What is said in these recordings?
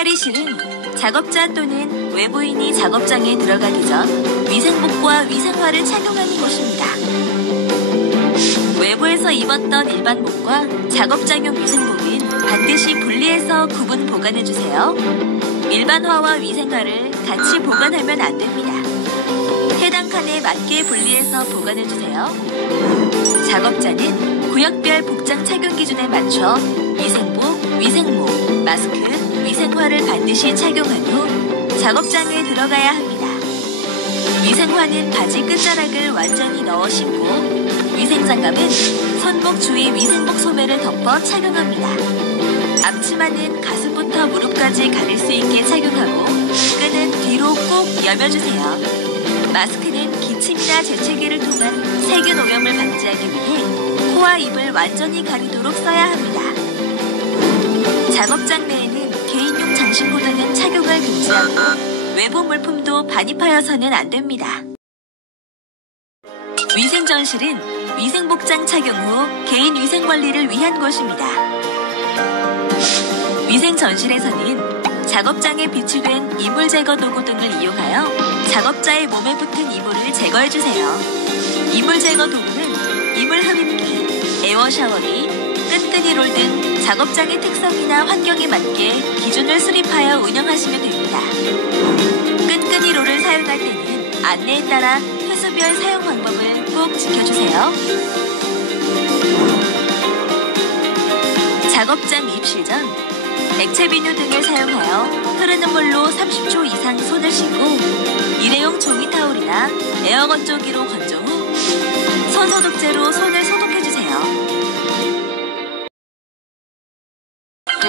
탈의실은 작업자 또는 외부인이 작업장에 들어가기 전 위생복과 위생화를 착용하는 곳입니다. 외부에서 입었던 일반복과 작업장용 위생복은 반드시 분리해서 구분 보관해주세요. 일반화와 위생화를 같이 보관하면 안 됩니다. 해당 칸에 맞게 분리해서 보관해주세요. 작업자는 구역별 복장 착용 기준에 맞춰 위생복, 위생모, 마스크, 위생화를 반드시 착용한 후 작업장에 들어가야 합니다. 위생화는 바지 끝자락을 완전히 넣어 신고 위생장갑은 손목 주위 위생복 소매를 덮어 착용합니다. 앞치마는 가슴부터 무릎까지 가릴 수 있게 착용하고 끈은 뒤로 꼭 여며주세요. 마스크는 기침이나 재채기를 통한 세균 오염을 방지하기 위해 코와 입을 완전히 가리도록 써야 합니다. 작업장 내에는 개인용 장신구등은 착용을 금지하고 외부 물품도 반입하여서는 안 됩니다. 위생전실은 위생복장 착용 후 개인 위생관리를 위한 곳입니다. 위생전실에서는 작업장에 비치된 이물 제거 도구 등을 이용하여 작업자의 몸에 붙은 이물을 제거해주세요. 이물 제거 도구는 이물 흡입기, 에어 샤워기, 끈끈이 롤 등 작업장의 특성이나 환경에 맞게 기준을 수립하여 운영하시면 됩니다. 끈끈이 롤을 사용할 때는 안내에 따라 회수별 사용 방법을 꼭 지켜주세요. 작업장 입실 전 액체 비누 등을 사용하여 흐르는 물로 30초 이상 손을 씻고 일회용 종이 타올이나 에어 건조기로 건조 후 손 소독제로 손을 소독해주세요.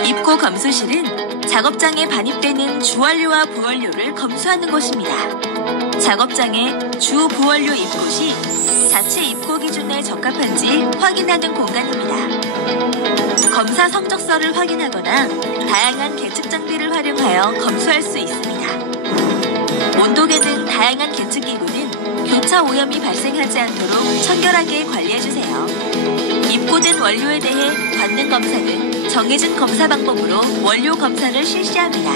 입고 검수실은 작업장에 반입되는 주원료와 부원료를 검수하는 곳입니다. 작업장의 주 부원료 입고 시 자체 입고 기준에 적합한지 확인하는 공간입니다. 검사 성적서를 확인하거나 다양한 계측 장비를 활용하여 검수할 수 있습니다. 온도계 등 다양한 계측 기구는 교차 오염이 발생하지 않도록 청결하게 관리해주세요. 입고된 원료에 대해 관능 검사 등 정해진 검사 방법으로 원료 검사를 실시합니다.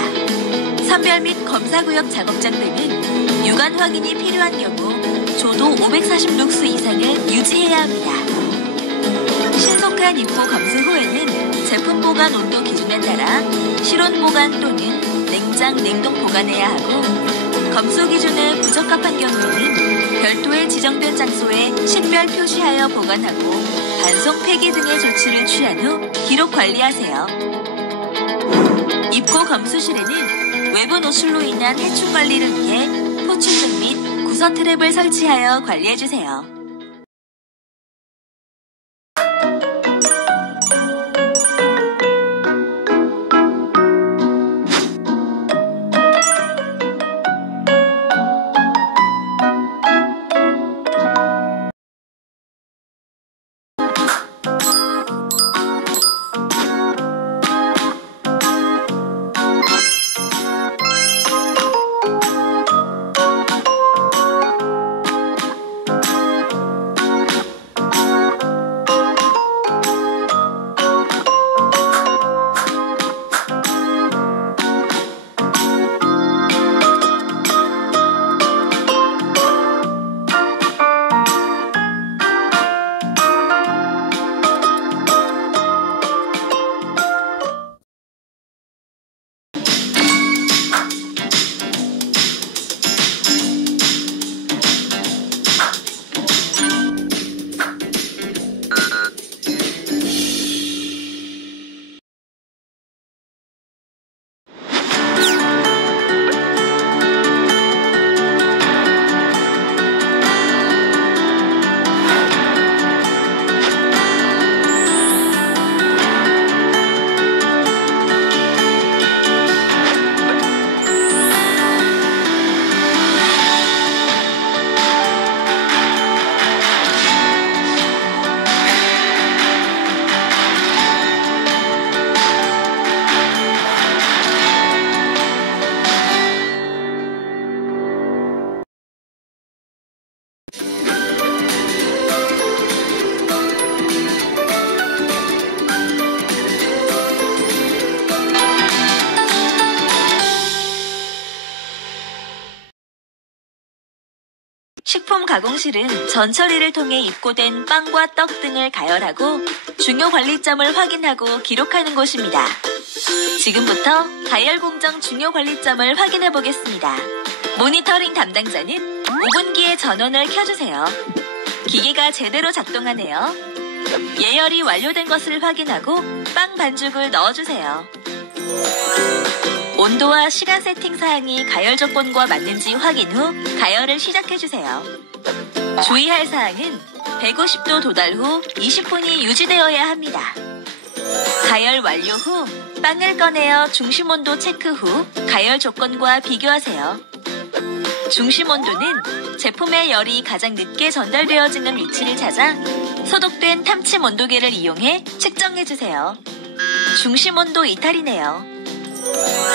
선별 및 검사구역 작업장 등은 유관 확인이 필요한 경우 조도 540룩스 이상을 유지해야 합니다. 신속한 입고 검수 후에는 제품 보관 온도 기준에 따라 실온 보관 또는 냉장, 냉동 보관해야 하고 검수 기준에 부적합한 경우에는 별도의 지정된 장소에 식별 표시하여 보관하고 반송 폐기 등의 조치를 취한 후 기록 관리하세요. 입고 검수실에는 외부 노출로 인한 해충 관리를 위해 포춘등 및 구서 트랩을 설치하여 관리해주세요. 가공실은 전처리를 통해 입고된 빵과 떡 등을 가열하고 중요 관리점을 확인하고 기록하는 곳입니다. 지금부터 가열 공정 중요 관리점을 확인해 보겠습니다. 모니터링 담당자는 5분기에 전원을 켜주세요. 기계가 제대로 작동하네요. 예열이 완료된 것을 확인하고 빵 반죽을 넣어주세요. 온도와 시간 세팅 사항이 가열 조건과 맞는지 확인 후 가열을 시작해주세요. 주의할 사항은 150도 도달 후 20분이 유지되어야 합니다. 가열 완료 후 빵을 꺼내어 중심 온도 체크 후 가열 조건과 비교하세요. 중심 온도는 제품의 열이 가장 늦게 전달되어지는 위치를 찾아 소독된 탐침 온도계를 이용해 측정해주세요. 중심 온도 이탈이네요.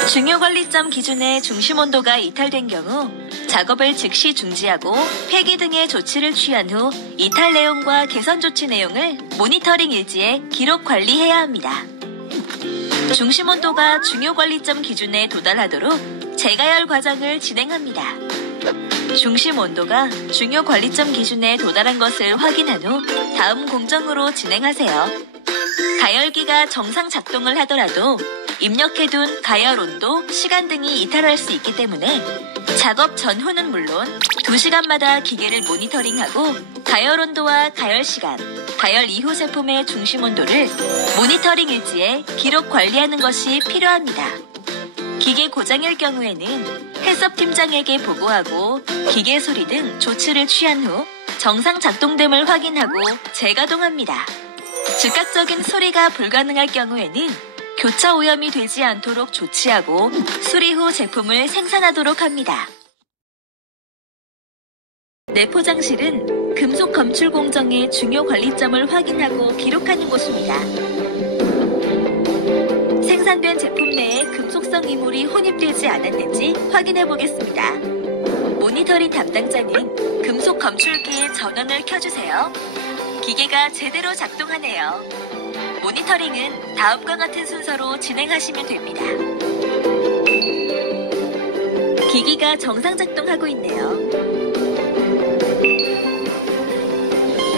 중요 관리점 기준의 중심 온도가 이탈된 경우 작업을 즉시 중지하고 폐기 등의 조치를 취한 후 이탈 내용과 개선 조치 내용을 모니터링 일지에 기록 관리해야 합니다. 중심 온도가 중요 관리점 기준에 도달하도록 재가열 과정을 진행합니다. 중심 온도가 중요 관리점 기준에 도달한 것을 확인한 후 다음 공정으로 진행하세요. 가열기가 정상 작동을 하더라도 입력해둔 가열 온도, 시간 등이 이탈할 수 있기 때문에 작업 전후는 물론 2시간마다 기계를 모니터링하고 가열 온도와 가열 시간, 가열 이후 제품의 중심 온도를 모니터링 일지에 기록 관리하는 것이 필요합니다. 기계 고장일 경우에는 해썹 팀장에게 보고하고 기계 수리 등 조치를 취한 후 정상 작동됨을 확인하고 재가동합니다. 즉각적인 수리가 불가능할 경우에는 교차 오염이 되지 않도록 조치하고 수리 후 제품을 생산하도록 합니다. 내포장실은 금속 검출 공정의 중요 관리점을 확인하고 기록하는 곳입니다. 생산된 제품 내에 금속성 이물이 혼입되지 않았는지 확인해 보겠습니다. 모니터링 담당자는 금속 검출기의 전원을 켜주세요. 기계가 제대로 작동하네요. 모니터링은 다음과 같은 순서로 진행하시면 됩니다. 기기가 정상 작동하고 있네요.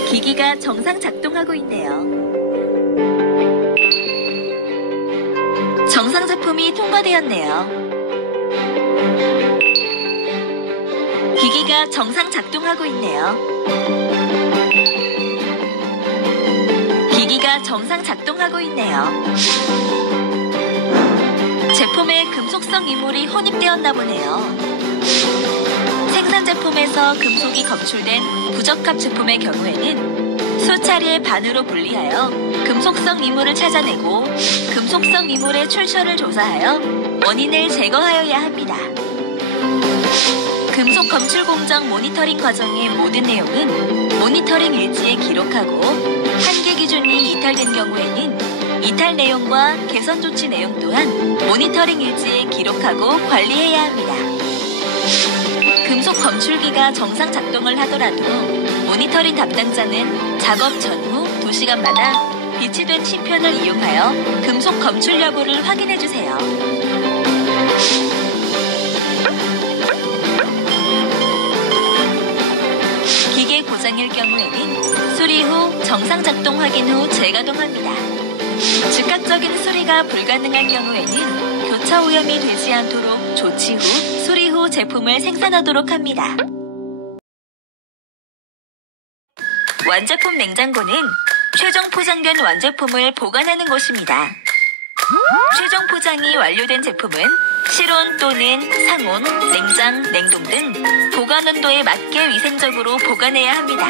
기기가 정상 작동하고 있네요. 정상 제품이 통과되었네요. 기기가 정상 작동하고 있네요. 기기가 정상 작동하고 있네요. 제품에 금속성 이물이 혼입되었나 보네요. 생산 제품에서 금속이 검출된 부적합 제품의 경우에는 수차례 반으로 분리하여 금속성 이물을 찾아내고 금속성 이물의 출처를 조사하여 원인을 제거하여야 합니다. 금속 검출 공정 모니터링 과정의 모든 내용은 모니터링 일지에 기록하고 한계 기준이 이탈된 경우에는 이탈 내용과 개선 조치 내용 또한 모니터링 일지에 기록하고 관리해야 합니다. 금속 검출기가 정상 작동을 하더라도 모니터링 담당자는 작업 전후 2시간마다 비치된 심편을 이용하여 금속 검출 여부를 확인해주세요. 기계 고장일 경우에는 수리 후 정상 작동 확인 후 재가동합니다. 즉각적인 수리가 불가능할 경우에는 교차 오염이 되지 않도록 조치 후 수리 후 제품을 생산하도록 합니다. 완제품 냉장고는 최종 포장된 완제품을 보관하는 곳입니다. 최종 포장이 완료된 제품은 실온 또는 상온, 냉장, 냉동 등 보관 온도에 맞게 위생적으로 보관해야 합니다.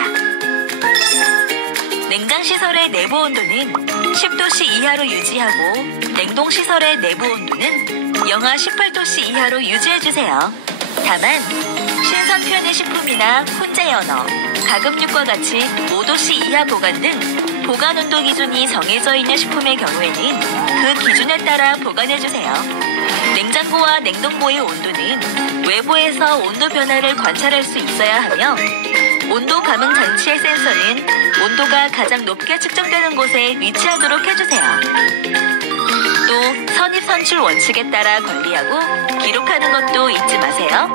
냉장시설의 내부 온도는 10도씨 이하로 유지하고 냉동시설의 내부 온도는 영하 18도씨 이하로 유지해주세요. 다만 신선 편의식품이나 훈제 연어, 가금육과 같이 5도씨 이하 보관 등 보관 온도 기준이 정해져 있는 식품의 경우에는 그 기준에 따라 보관해주세요. 냉장고와 냉동고의 온도는 외부에서 온도 변화를 관찰할 수 있어야 하며 온도 감응 장치의 센서는 온도가 가장 높게 측정되는 곳에 위치하도록 해주세요. 또 선입 선출 원칙에 따라 관리하고 기록하는 것도 잊지 마세요.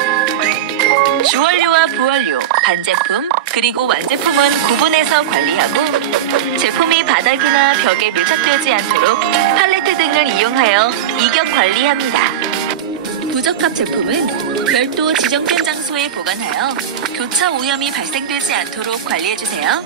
주원료와 부원료, 반제품, 그리고 완제품은 구분해서 관리하고 제품이 바닥이나 벽에 밀착되지 않도록 팔레트 등을 이용하여 이격 관리합니다. 부적합 제품은 별도 지정된 장소에 보관하여 교차 오염이 발생되지 않도록 관리해주세요.